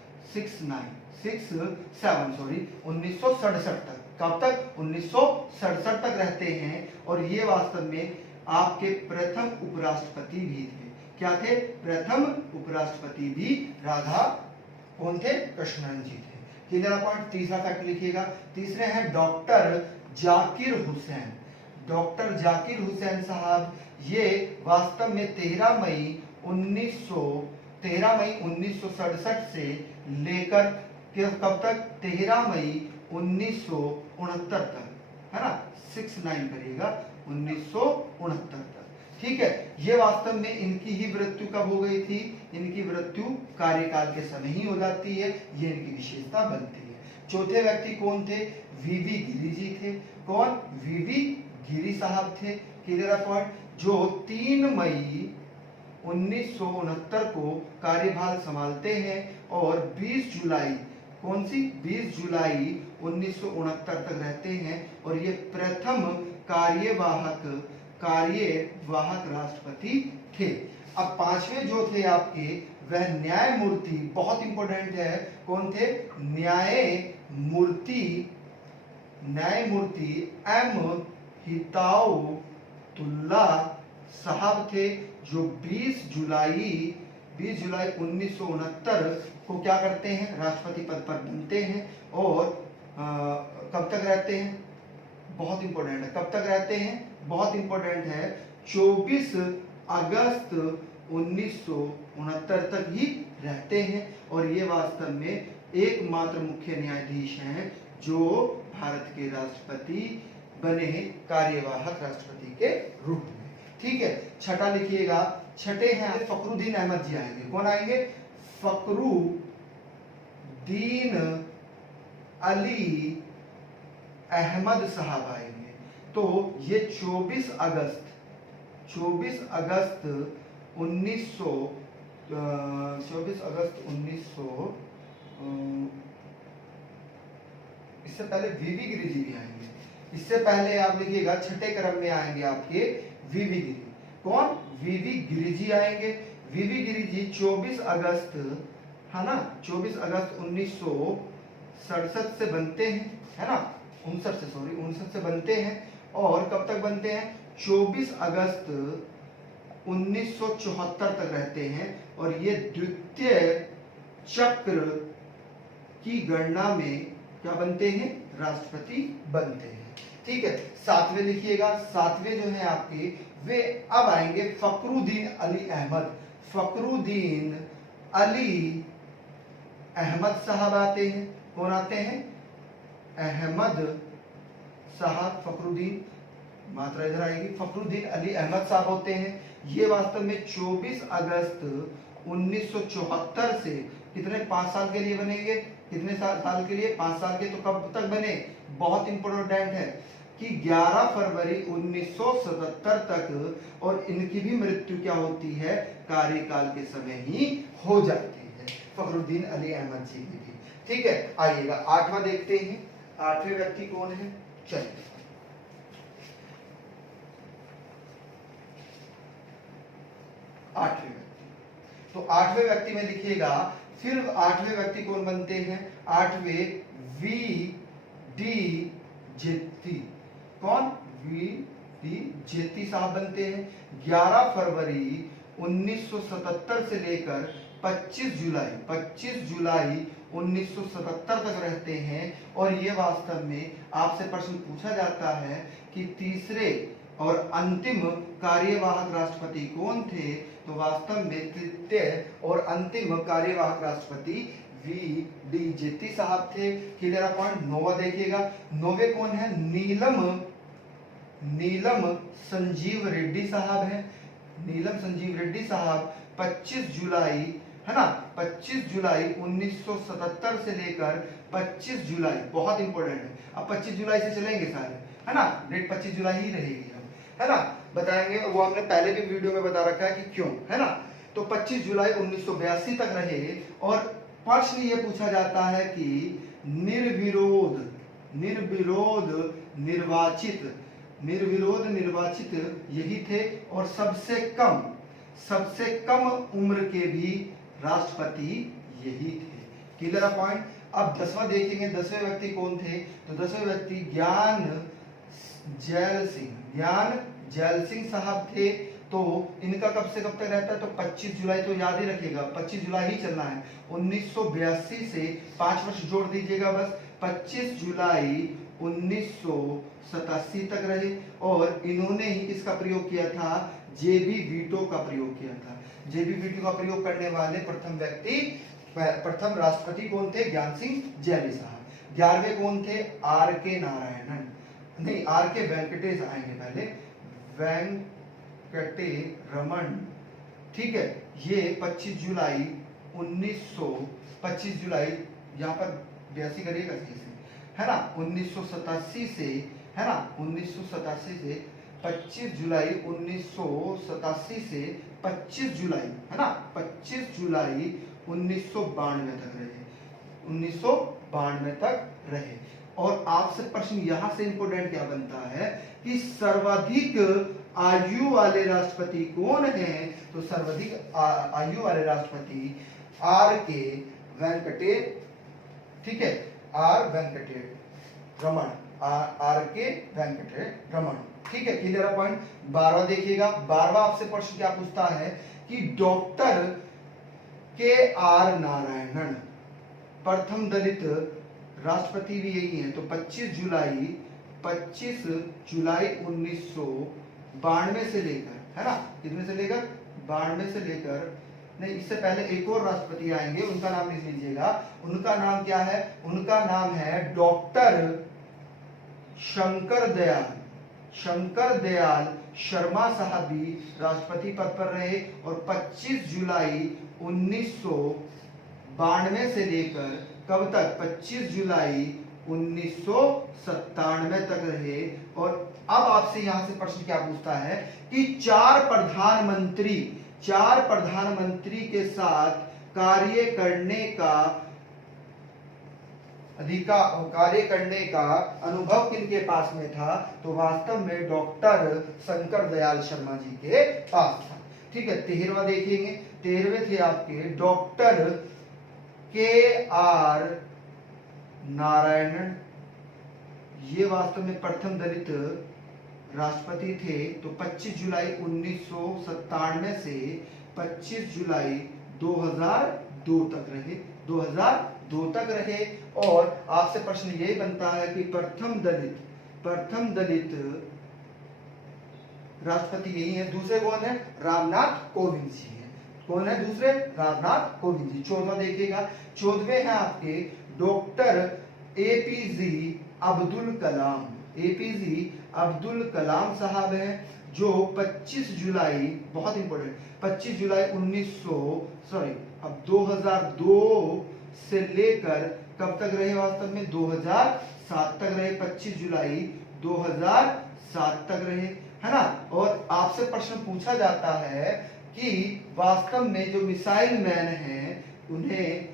1967 तक, कब तक? 1967 तक रहते हैं। और ये वास्तव में आपके प्रथम उपराष्ट्रपति भी थे। क्या थे? प्रथम उपराष्ट्रपति भी राधा कौन थे? कृष्णन जी थे। कितना पॉइंट? तीसरा फैक्ट लिखिएगा, तीसरे हैं डॉक्टर जाकिर हुसैन। डॉक्टर जाकिर हुसैन साहब ये वास्तव में 13 मई 1967 से लेकर कब तक? 13 मई 1969 तक, है ना, 69 करिएगा, 1969 तक। ठीक है, ये वास्तव में इनकी ही मृत्यु कब हो गई थी? इनकी मृत्यु कार्यकाल के समय ही हो जाती है, ये इनकी विशेषता बनती है। चौथे व्यक्ति कौन थे? वीवी गिरी जी थे। कौन? वीवी गिरी साहब थे। Clear point. जो 3 मई 1969 को कार्यभार संभालते हैं और 20 जुलाई, कौन सी? 20 जुलाई 1969 तक रहते हैं और ये प्रथम कार्यवाहक राष्ट्रपति थे। अब पांचवें जो थे आपके, वह न्यायमूर्ति, बहुत इंपॉर्टेंट है, कौन थे? न्यायमूर्ति एम हिदायतुल्लाह साहब थे, जो 20 जुलाई 1969 को क्या करते हैं? राष्ट्रपति पद पर बनते हैं और कब तक रहते हैं? बहुत इंपॉर्टेंट है, कब तक रहते हैं? बहुत इंपॉर्टेंट है, 24 अगस्त 1969 तक ही रहते हैं। और ये वास्तव में एकमात्र मुख्य न्यायाधीश हैं जो भारत के राष्ट्रपति बने कार्यवाहक राष्ट्रपति के रूप में। ठीक है, छठा लिखिएगा, छठे हैं फखरुद्दीन अहमद जी आएंगे। कौन आएंगे? फखरुद्दीन अली अहमद साहब आएंगे। तो ये 24 अगस्त 1900 इससे पहले वीवी गिरी जी भी आएंगे। इससे पहले आप लिखिएगा छठे क्रम में आएंगे आपके वीवी गिरी। कौन? वीवी गिरी जी आएंगे। वीवी गिरी जी 24 अगस्त, है ना, 24 अगस्त 1967 से बनते हैं, है ना, 59 से बनते हैं। और कब तक बनते हैं? 24 अगस्त 1974 तक रहते हैं और ये द्वितीय चक्र की गणना में क्या बनते हैं? राष्ट्रपति बनते हैं। ठीक है, सातवें लिखिएगा, सातवें जो है आपके, वे अब आएंगे फखरुद्दीन अली अहमद। फखरुद्दीन अली अहमद साहब आते हैं। कौन आते हैं? अहमद साहब, फखरुद्दीन, मात्रा इधर आएगी, फखरुद्दीन अली अहमद साहब होते हैं। ये वास्तव में 24 अगस्त 1974 से कितने 5 साल के लिए बनेंगे? कितने साल के लिए? 5 साल के। तो कब तक बने? बहुत इंपॉर्टेंट है कि 11 फरवरी 1977 तक, और इनकी भी मृत्यु क्या होती है? कार्यकाल के समय ही हो जाती है, फखरुद्दीन अली अहमद जी की भी। ठीक है, आइएगा 8वां देखते हैं। 8वें व्यक्ति कौन है? चलिए, 8वें व्यक्ति, तो 8वें व्यक्ति में लिखिएगा। फिर 8वें व्यक्ति कौन बनते हैं? 8वें वी डी जेती। कौन? वी डी जेती साहब बनते हैं। 11 फरवरी 1977 से लेकर 25 जुलाई 1977 तक रहते हैं। और ये वास्तव में आपसे प्रश्न पूछा जाता है कि तीसरे और अंतिम कार्यवाहक राष्ट्रपति कौन थे? तो वास्तव में तृतीय और अंतिम कार्यवाहक राष्ट्रपति वी डी जेती साहब थे। Clear point. 9वां देखिएगा। 9वें कौन है? नीलम संजीव रेड्डी साहब हैं। नीलम संजीव रेड्डी साहब 25 जुलाई, है ना, 25 जुलाई 1977 से लेकर 25 जुलाई, बहुत इंपॉर्टेंट है, अब 25 जुलाई से चलेंगे सारे, है ना, डेट 25 जुलाई ही रहेगी, है ना, बताएंगे। वो हमने पहले भी वीडियो में बता रखा है कि क्यों, है ना। तो 25 जुलाई 1982 तक रहे। और प्रश्न ये पूछा जाता है कि निर्विरोध निर्वाचित यही थे, और सबसे कम उम्र के भी राष्ट्रपति यही थे। Clear point. अब 10वां देखेंगे। 10वें व्यक्ति कौन थे? तो 10वें व्यक्ति ज्ञान जैल सिंह साहब थे। तो इनका कब से कब तक रहता है? तो 25 जुलाई, तो याद ही रखिएगा 25 जुलाई ही चलना है। 1982 से 5 वर्ष जोड़ दीजिएगा बस। 25 जुलाई 1987 तक रहे। और इन्होंने ही किसका प्रयोग किया था? जेबी वीटो का प्रयोग किया था। जेबी वीटो का प्रयोग करने वाले प्रथम राष्ट्रपति कौन थे? ज्ञान सिंह जैली साहब। 11वें कौन थे? आर के नारायणन, नहीं, आर के वेंकटेश आएंगे पहले, वेंकटे रमन। ठीक है, ये 25 जुलाई यहाँ पर 82 करिएगा सही से, है ना, 1987 से, है ना, 1987 से 25 जुलाई 1987 से 25 जुलाई, है ना, 25 जुलाई 1992 तक रहे, 1992 तक रहे। और आपसे प्रश्न यहां से इंपोर्टेंट क्या बनता है कि सर्वाधिक आयु वाले राष्ट्रपति कौन हैं? तो सर्वाधिक आयु वाले राष्ट्रपति आर के वेंकटे, ठीक है, आर वेंकटे रमन, आर के वेंकटे रमन। ठीक है, क्लियर पॉइंट। 12वां देखिएगा। 12वां आपसे प्रश्न क्या पूछता है कि डॉक्टर के आर नारायणन प्रथम दलित राष्ट्रपति भी यही है। तो 25 जुलाई 1992 से लेकर, है ना, कितने से लेकर? 92 से लेकर, नहीं, इससे पहले एक और राष्ट्रपति आएंगे, उनका नाम लिख लीजिएगा। उनका नाम क्या है? उनका नाम है डॉक्टर शंकर दयाल शर्मा साहब भी राष्ट्रपति पद पर रहे। और 25 जुलाई 1992 से लेकर कब तक? 25 जुलाई 1997 तक रहे। और अब आपसे यहां से प्रश्न क्या पूछता है कि चार प्रधानमंत्री के साथ कार्य करने का अनुभव किनके पास में था? तो वास्तव में डॉक्टर शंकर दयाल शर्मा जी के पास था। ठीक है, 13वां देखेंगे। 13वें थे आपके डॉक्टर के आर नारायणन। ये वास्तव में प्रथम दलित राष्ट्रपति थे। तो 25 जुलाई 1997 से 25 जुलाई 2002 तक रहे। और आपसे प्रश्न यही बनता है कि प्रथम दलित राष्ट्रपति यही है। दूसरे कौन है? रामनाथ कोविंद जी हैं। कौन है दूसरे? रामनाथ कोविंद जी। 14वां देखिएगा, 14वें हैं आपके doctor APJ Abdul Kalam. APJ Abdul Kalam साहब है, जो 25 जुलाई, बहुत इंपॉर्टेंट, 25 जुलाई 2002 से लेकर कब तक रहे? वास्तव में 2007 तक रहे। 25 जुलाई 2007 तक रहे, है ना। और आपसे प्रश्न पूछा जाता है कि वास्तव में जो मिसाइल मैन हैं उन्हें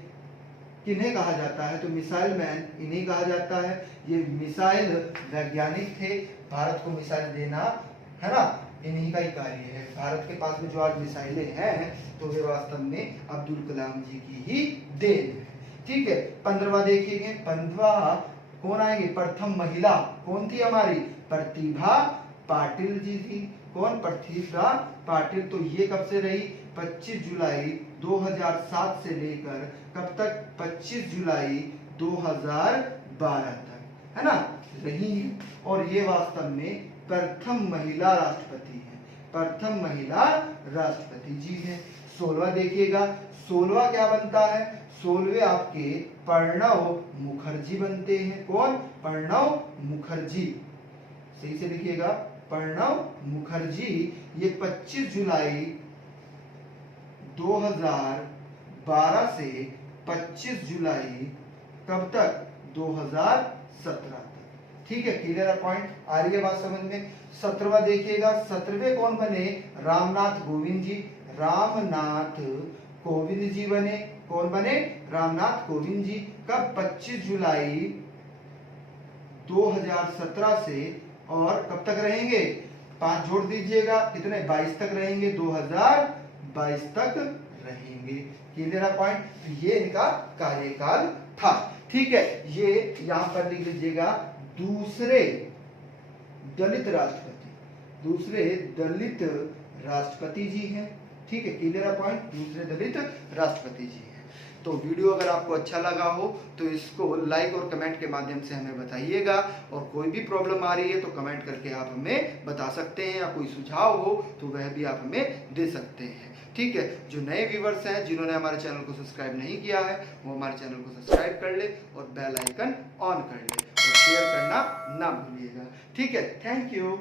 किन्हें कहा जाता है? तो मिसाइल मैन इन्हें कहा जाता है। ये मिसाइल वैज्ञानिक थे, भारत को मिसाइल देना, है ना, इन्हीं का ही कार्य है। भारत के पास में जो आज मिसाइलें हैं तो वे वास्तव में अब्दुल कलाम जी की ही देन है। ठीक है, 15वां देखिएगा। 15वां कौन आएंगे? प्रथम महिला कौन थी हमारी? प्रतिभा पाटिल जी थी। कौन? प्रतिभा पाटिल। तो ये कब से रही? 25 जुलाई 2007 से लेकर कब तक? 25 जुलाई 2012 तक, है ना, रही है। और ये वास्तव में प्रथम महिला राष्ट्रपति है। प्रथम महिला राष्ट्रपति जी है। 16वां देखिएगा। 16वां क्या बनता है? 16वें आपके प्रणब मुखर्जी बनते हैं। कौन? प्रणब मुखर्जी। सही से लिखिएगा, प्रणब मुखर्जी। ये 25 जुलाई 2012 से 25 जुलाई कब तक? 2017 तक। ठीक है, क्लियर है पॉइंट? आ रही है बात समझ में? 17वां देखिएगा। 17वें कौन बने? रामनाथ कोविंद जी। रामनाथ कोविंद जी बने। कौन बने? रामनाथ कोविंद जी। कब? 25 जुलाई 2017 से और कब तक रहेंगे? 5 जोड़ दीजिएगा, कितने? 22 तक रहेंगे। 2022 तक रहेंगे। क्लियर है पॉइंट? तो ये इनका कार्यकाल था। ठीक है, ये यहां पर लिख लीजिएगा, दूसरे दलित राष्ट्रपति। दूसरे दलित राष्ट्रपति जी हैं। ठीक है, क्लियर है पॉइंट? दूसरे दलित राष्ट्रपति जी हैं। तो वीडियो अगर आपको अच्छा लगा हो तो इसको लाइक और कमेंट के माध्यम से हमें बताइएगा। और कोई भी प्रॉब्लम आ रही है तो कमेंट करके आप हमें बता सकते हैं, या कोई सुझाव हो तो वह भी आप हमें दे सकते हैं। ठीक है, जो नए व्यूवर्स हैं जिन्होंने हमारे चैनल को सब्सक्राइब नहीं किया है वो हमारे चैनल को सब्सक्राइब कर ले और बेल आइकन ऑन कर ले और शेयर करना ना भूलिएगा। ठीक है, थैंक यू।